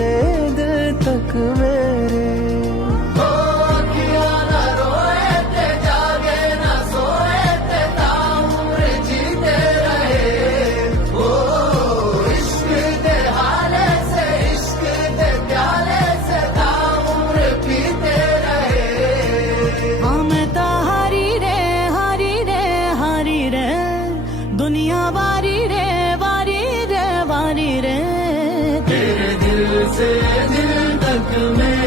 से दिल तक मेरे। दुनिया वारी रे वारी रे वारी रे, तेरे दिल से दिल तक में